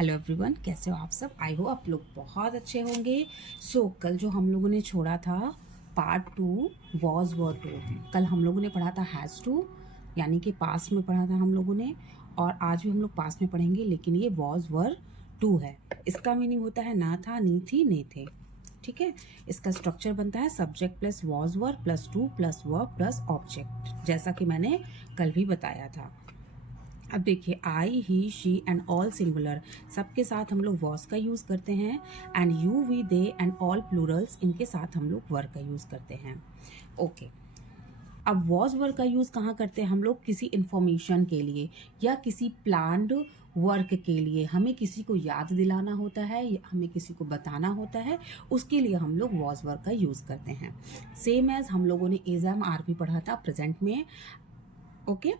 Hello everyone, कैसे हो आप सब। आई हो आप लोग बहुत अच्छे होंगे। कल जो हम लोगों ने छोड़ा था पार्ट 2 वॉज वर टू। कल हम लोगों ने पढ़ा था हैज़ टू, यानी कि पास में पढ़ा था हम लोगों ने, और आज भी हम लोग पास में पढ़ेंगे, लेकिन ये वॉज वर टू है। इसका मीनिंग होता है ना था, नी थी, ने थे। ठीक है, इसका स्ट्रक्चर बनता है subject plus was were plus to plus verb plus object, जैसा कि मैंने कल भी बताया था। अब देखिए, I, he, she and all singular, सबके साथ हम लोग वॉज का यूज़ करते हैं। And you, we, they and all plurals, इनके साथ हम लोग वर का यूज़ करते हैं। ओके, अब वॉज वर का यूज़ कहाँ करते हैं हम लोग? किसी इंफॉर्मेशन के लिए या किसी प्लान्ड वर्क के लिए। हमें किसी को याद दिलाना होता है या हमें किसी को बताना होता है, उसके लिए हम लोग वॉज वर का यूज़ करते हैं। सेम एज हम लोगों ने इज एम आर भी पढ़ा था प्रेजेंट में। ओके,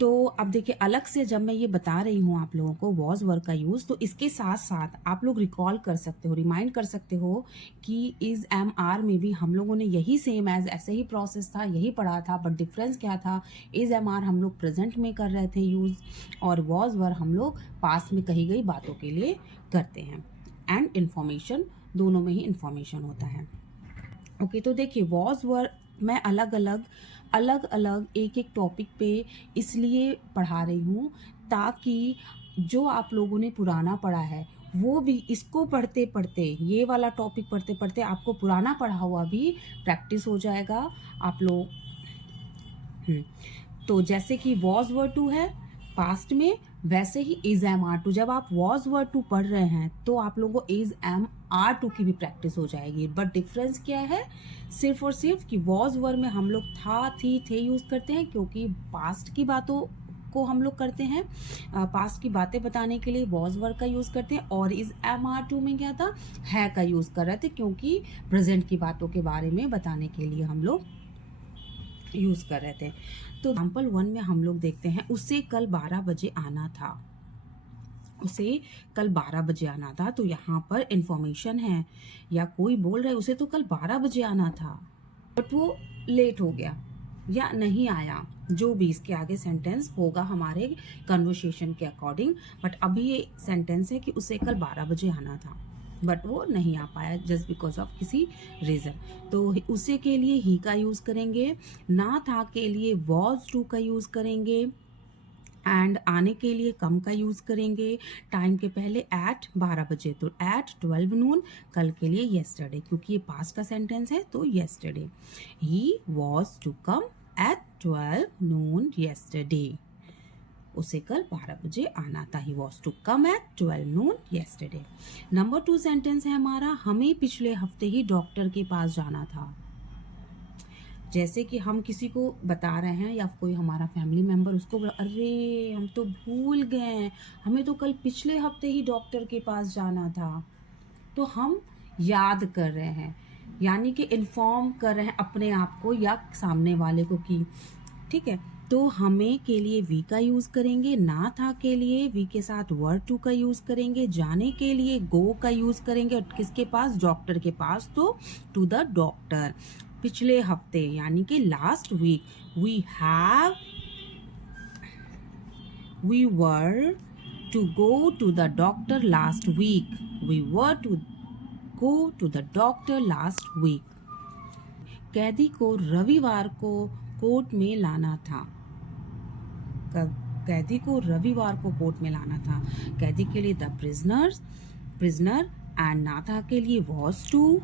तो अब देखिए, अलग से जब मैं ये बता रही हूँ आप लोगों को वॉज वर्क का यूज, तो इसके साथ साथ आप लोग रिकॉल कर सकते हो, रिमाइंड कर सकते हो कि इज एम आर में भी हम लोगों ने यही सेम एज ऐसे ही प्रोसेस था, यही पढ़ा था, बट डिफरेंस क्या था? इज एम आर हम लोग प्रेजेंट में कर रहे थे यूज, और वॉज वर हम लोग पास्ट में कही गई बातों के लिए करते हैं। एंड इंफॉर्मेशन, दोनों में ही इंफॉर्मेशन होता है। ओके, तो देखिए, वॉज वर मैं अलग अलग एक एक टॉपिक पे इसलिए पढ़ा रही हूँ ताकि जो आप लोगों ने पुराना पढ़ा है वो भी इसको पढ़ते पढ़ते, ये वाला टॉपिक पढ़ते पढ़ते आपको पुराना पढ़ा हुआ भी प्रैक्टिस हो जाएगा आप लोग। तो जैसे कि वॉज वर टू है पास्ट में, वैसे ही इज एम आर टू, जब आप वॉज वर टू पढ़ रहे हैं तो आप लोगों को इज एम आर टू की भी प्रैक्टिस हो जाएगी। बट डिफरेंस क्या है? सिर्फ और सिर्फ कि वॉज वर में हम लोग था, थी, थे यूज करते हैं क्योंकि पास्ट की बातों को हम लोग करते हैं, पास्ट की बातें बताने के लिए वॉज वर का यूज करते हैं। और इज एम आर टू में क्या था? है का यूज कर रहे थे, क्योंकि प्रेजेंट की बातों के बारे में बताने के लिए हम लोग यूज कर रहे थे। तो एग्जाम्पल 1 में हम लोग देखते हैं, उसे कल 12 बजे आना था। उसे कल 12 बजे आना था, तो यहाँ पर इंफॉर्मेशन है, या कोई बोल रहा है उसे तो कल 12 बजे आना था, बट वो लेट हो गया या नहीं आया, जो भी इसके आगे सेंटेंस होगा हमारे कन्वर्सेशन के अकॉर्डिंग। बट अभी ये सेंटेंस है कि उसे कल 12 बजे आना था, बट वो नहीं आ पाया जस्ट बिकॉज ऑफ किसी रीजन। तो उसे के लिए ही का यूज करेंगे, ना था के लिए वॉज टू का यूज करेंगे, एंड आने के लिए कम का यूज करेंगे। टाइम के पहले एट 12 बजे, तो एट 12 नून। कल के लिए येस्टरडे, क्योंकि ये पास्ट का सेंटेंस है तो yesterday. He was to come at 12 noon yesterday. उसे कल 12 बजे आना था। He was to come at 12 noon yesterday. Number 2 sentence है हमारा, हमें पिछले हफ्ते ही डॉक्टर के पास जाना था। जैसे कि हम किसी को बता रहे हैं या कोई हमारा फैमिली मेंबर, उसको अरे हम तो भूल गए, हमें तो कल पिछले हफ्ते ही डॉक्टर के पास जाना था। तो हम याद कर रहे हैं, यानी कि इन्फॉर्म कर रहे हैं अपने आप को या सामने वाले को कि, ठीक है। तो हमें के लिए वी का यूज करेंगे, ना था के लिए वी के साथ वर टू का यूज करेंगे, जाने के लिए गो का यूज करेंगे, और किसके पास? डॉक्टर के पास, तो टू द डॉक्टर। पिछले हफ्ते यानी कि last week, we were to go to the doctor last week. We were to go to the doctor last week. कैदी को रविवार को कोर्ट में लाना था। कैदी को रविवार को कोर्ट में लाना था। कैदी के लिए द प्रिजनर, एंड ना था के लिए वॉज टू,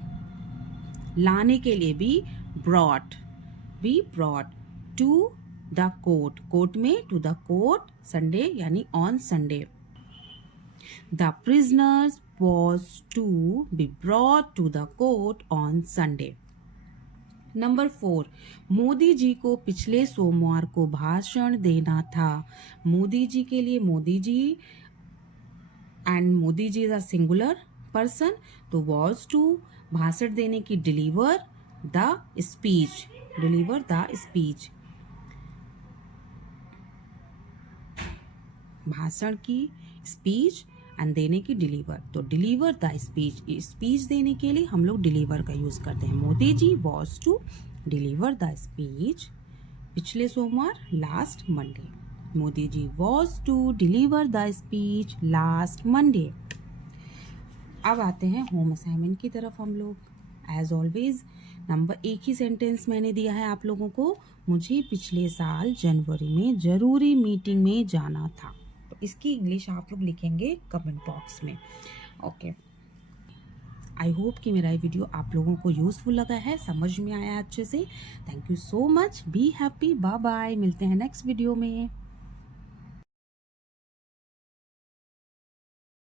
लाने के लिए भी ब्रॉट टू द कोर्ट में, टू द कोर्ट, संडे यानी on Sunday. The prisoner was to be brought to the court on Sunday. Number 4, Modi ji को पिछले सोमवार को भाषण देना था। मोदी जी के लिए Modi ji, and Modi ji is a singular person, तो वॉज टू, भाषण देने की डिलीवर द स्पीच, भाषण की स्पीच एंड देने की डिलीवर, तो डिलीवर द स्पीच देने के लिए हम लोग डिलीवर का यूज करते हैं। Modi ji was to deliver the speech पिछले सोमवार, last Monday. Modi ji was to deliver the speech last Monday. अब आते हैं होम असाइनमेंट की तरफ हम लोग। एज ऑलवेज नंबर एक ही सेंटेंस मैंने दिया है आप लोगों को, मुझे पिछले साल जनवरी में जरूरी मीटिंग में जाना था। तो इसकी इंग्लिश आप लोग लिखेंगे कमेंट बॉक्स में। ओके, आई होप कि मेरा ये वीडियो आप लोगों को यूजफुल लगा है, समझ में आया अच्छे से। Thank you so much, be happy, bye bye, मिलते हैं नेक्स्ट वीडियो में।